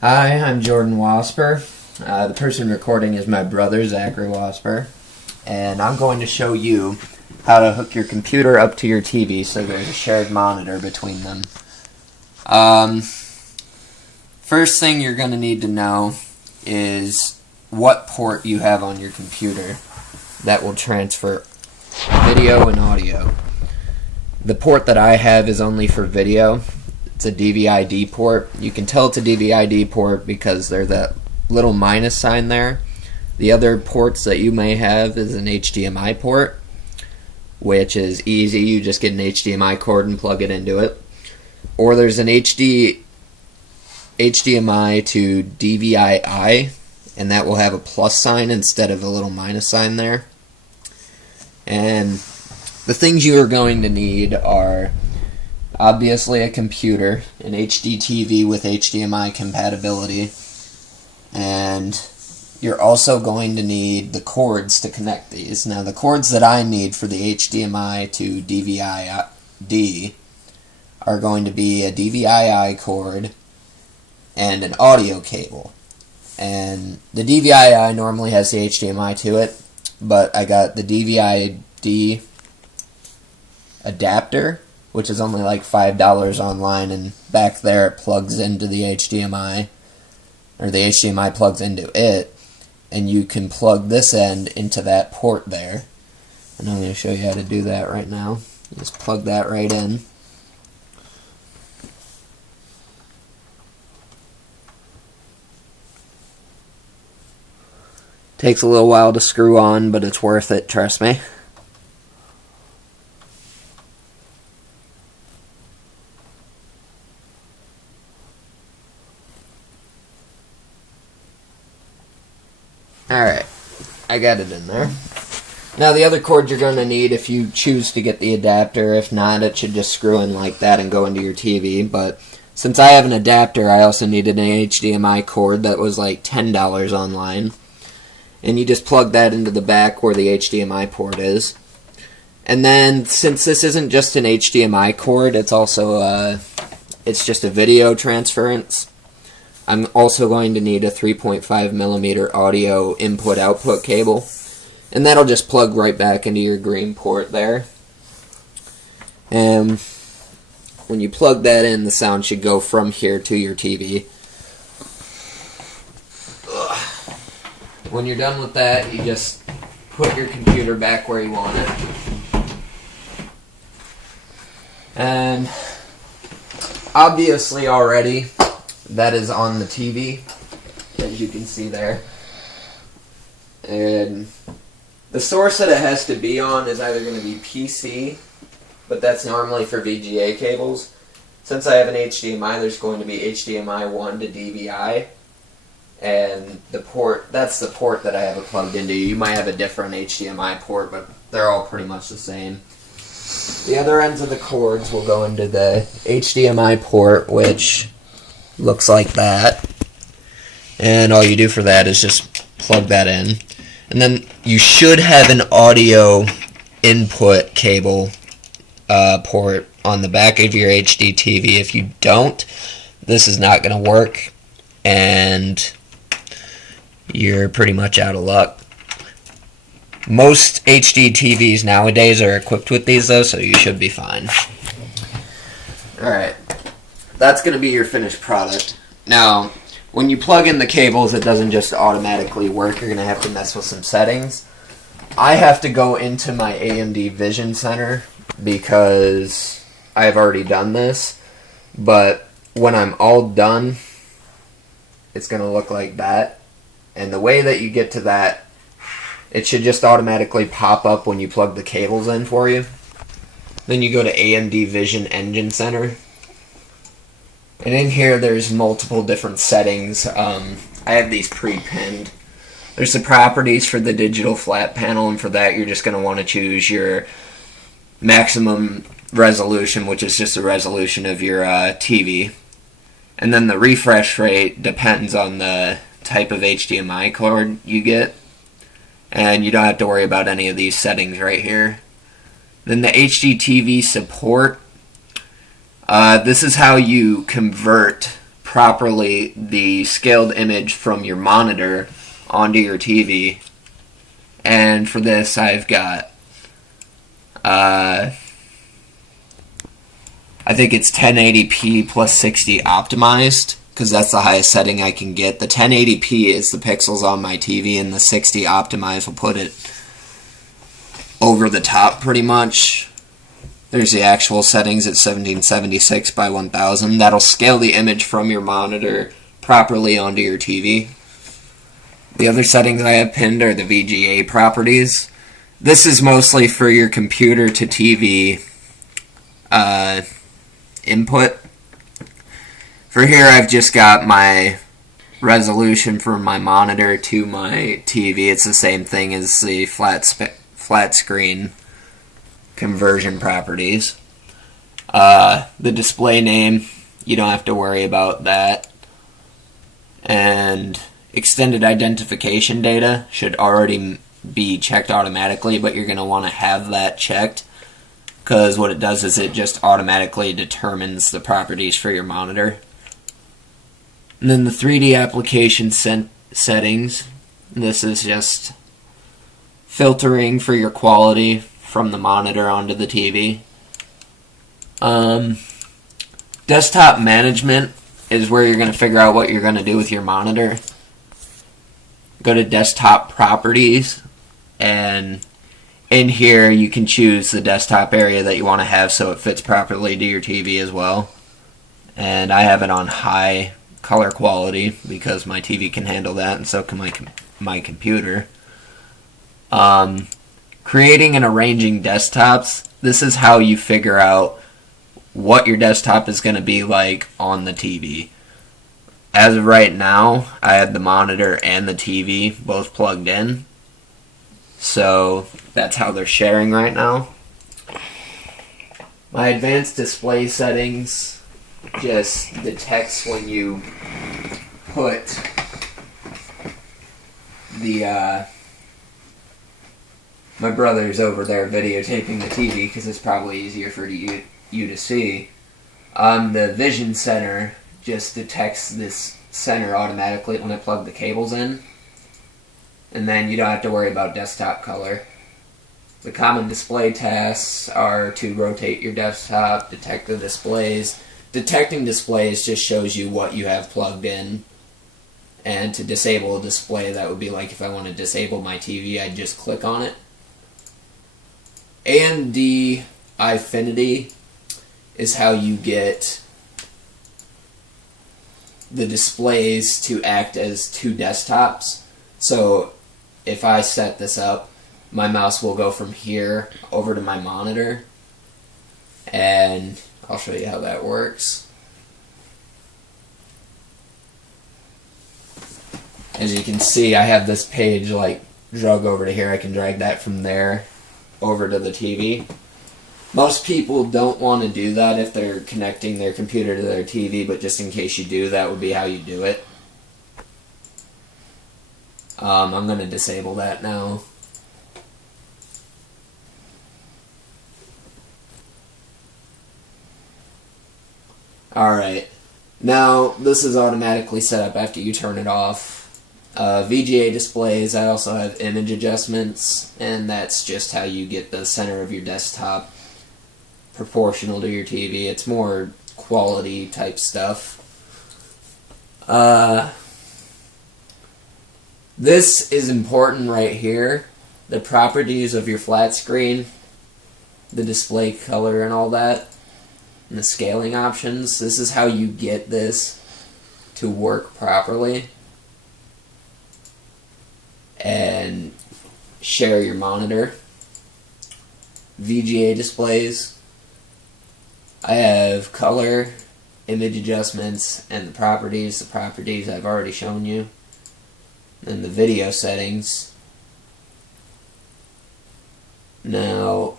Hi, I'm Jordan Wasper. The person recording is my brother, Zachary Wasper. And I'm going to show you how to hook your computer up to your TV so there's a shared monitor between them. First thing you're going to need to know is what port you have on your computer that will transfer video and audio. The port that I have is only for video. It's a DVI-D port. You can tell it's a DVI-D port because there's that little minus sign there. The other ports that you may have is an HDMI port, which is easy. You just get an HDMI cord and plug it into it. Or there's an HDMI to DVI-I, and that will have a plus sign instead of a little minus sign there. And the things you are going to need are obviously a computer, an HDTV with HDMI compatibility, and you're also going to need the cords to connect these. Now the cords that I need for the HDMI to DVI-D are going to be a DVI-I cord and an audio cable. And the DVI-I normally has the HDMI to it, but I got the DVI-D adapter, which is only like $5 online, and back there it plugs into the HDMI, or the HDMI plugs into it, and you can plug this end into that port there. And I'm going to show you how to do that right now. You just plug that right in. Takes a little while to screw on, but it's worth it, trust me. Alright, I got it in there. Now the other cord you're going to need if you choose to get the adapter. If not, it should just screw in like that and go into your TV. But since I have an adapter, I also needed an HDMI cord that was like $10 online. And you just plug that into the back where the HDMI port is. And then, since this isn't just an HDMI cord, it's also it's just a video transference. I'm also going to need a 3.5mm audio input-output cable, and that'll just plug right back into your green port there. And when you plug that in, the sound should go from here to your TV. When you're done with that, you just put your computer back where you want it. And obviously already, that is on the TV, as you can see there. And the source that it has to be on is either going to be PC, but that's normally for VGA cables. Since I have an HDMI, there's going to be HDMI 1 to DVI. And the port, that's the port that I have it plugged into. You might have a different HDMI port, but they're all pretty much the same. The other ends of the cords will go into the HDMI port, which looks like that, and all you do for that is just plug that in, and then you should have an audio input cable port on the back of your HDTV. If you don't, this is not going to work, and you're pretty much out of luck. Most HDTVs nowadays are equipped with these though, so you should be fine. Alright. That's going to be your finished product. Now, when you plug in the cables, it doesn't just automatically work. You're going to have to mess with some settings. I have to go into my AMD Vision Center because I've already done this. But when I'm all done, it's going to look like that. And the way that you get to that, it should just automatically pop up when you plug the cables in for you. Then you go to AMD Vision Engine Center. And in here, there's multiple different settings. I have these pre-pinned. There's the properties for the digital flat panel, and for that, you're just going to want to choose your maximum resolution, which is just the resolution of your TV. And then the refresh rate depends on the type of HDMI cord you get. And you don't have to worry about any of these settings right here. Then the HDTV support. This is how you convert properly the scaled image from your monitor onto your TV. And for this, I've got, I think it's 1080p plus 60 optimized, because that's the highest setting I can get. The 1080p is the pixels on my TV, and the 60 optimized will put it over the top pretty much. There's the actual settings at 1776 by 1000. That'll scale the image from your monitor properly onto your TV. The other settings I have pinned are the VGA properties. This is mostly for your computer to TV input. For here, I've just got my resolution from my monitor to my TV. It's the same thing as the flat screen conversion properties. The display name, you don't have to worry about that. And extended identification data should already be checked automatically, but you're going to want to have that checked, because what it does is it just automatically determines the properties for your monitor. And then the 3D application settings, this is just filtering for your quality from the monitor onto the TV. Desktop management is where you're going to figure out what you're going to do with your monitor. Go to desktop properties, and in here you can choose the desktop area that you want to have so it fits properly to your TV as well. And I have it on high color quality because my TV can handle that, and so can my computer. Creating and arranging desktops. This is how you figure out what your desktop is going to be like on the TV. As of right now, I have the monitor and the TV both plugged in, so that's how they're sharing right now. My advanced display settings just detects when you put the my brother's over there videotaping the TV because it's probably easier for you to see. The vision center just detects this center automatically when I plug the cables in, and then you don't have to worry about desktop color. The common display tasks are to rotate your desktop, detect the displays. Detecting displays just shows you what you have plugged in, and to disable a display, that would be like if I want to disable my TV, I'd just click on it. AMD Eyefinity is how you get the displays to act as two desktops. So if I set this up, my mouse will go from here over to my monitor, and I'll show you how that works. As you can see, I have this page like drug over to here. I can drag that from there over to the TV. Most people don't want to do that if they're connecting their computer to their TV, but just in case you do, that would be how you do it. I'm going to disable that now. Alright, now this is automatically set up after you turn it off. VGA displays, I also have image adjustments, and that's just how you get the center of your desktop proportional to your TV. It's more quality type stuff. This is important right here. The properties of your flat screen, the display color and all that, and the scaling options. This is how you get this to work properly and share your monitor. VGA displays. I have color, image adjustments, and the properties. The properties I've already shown you. And the video settings. Now,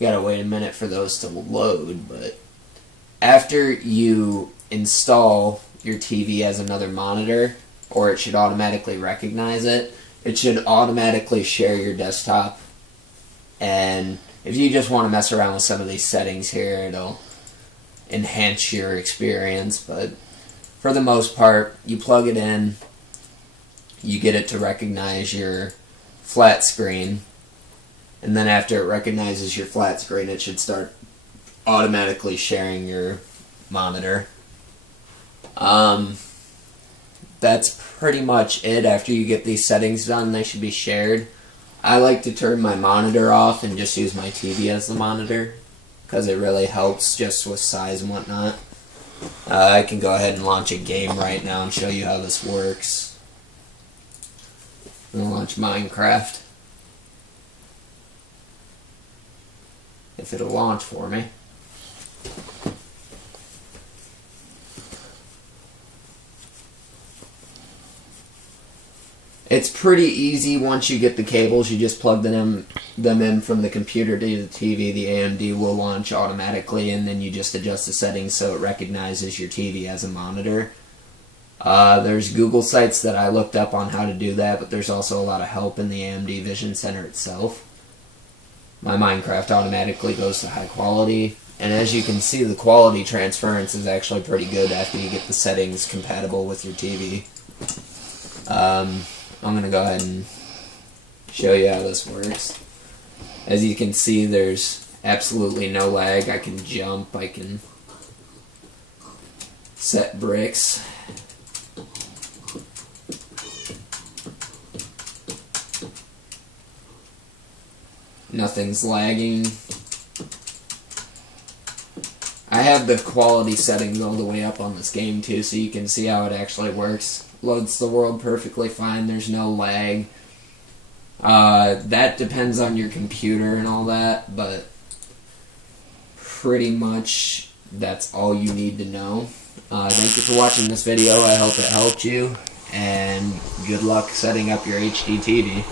you gotta wait a minute for those to load, but after you install your TV as another monitor, or it should automatically recognize it, it should automatically share your desktop. And if you just want to mess around with some of these settings here, it'll enhance your experience, but for the most part, you plug it in, you get it to recognize your flat screen, and then after it recognizes your flat screen, it should start automatically sharing your monitor. That's pretty much it. After you get these settings done, they should be shared. I like to turn my monitor off and just use my TV as the monitor, because it really helps just with size and whatnot. I can go ahead and launch a game right now and show you how this works. I'm going to launch Minecraft. If it'll launch for me. It's pretty easy once you get the cables. You just plug them in from the computer to the TV. The AMD will launch automatically, and then you just adjust the settings so it recognizes your TV as a monitor. There's Google sites that I looked up on how to do that, but there's also a lot of help in the AMD Vision Center itself. My Minecraft automatically goes to high quality, and as you can see, the quality transference is actually pretty good after you get the settings compatible with your TV. I'm going to go ahead and show you how this works. As you can see, there's absolutely no lag. I can jump, I can set bricks. Nothing's lagging. I have the quality settings all the way up on this game too, so you can see how it actually works. Loads the world perfectly fine, there's no lag. That depends on your computer and all that, but pretty much that's all you need to know. Thank you for watching this video. I hope it helped you, and good luck setting up your HDTV.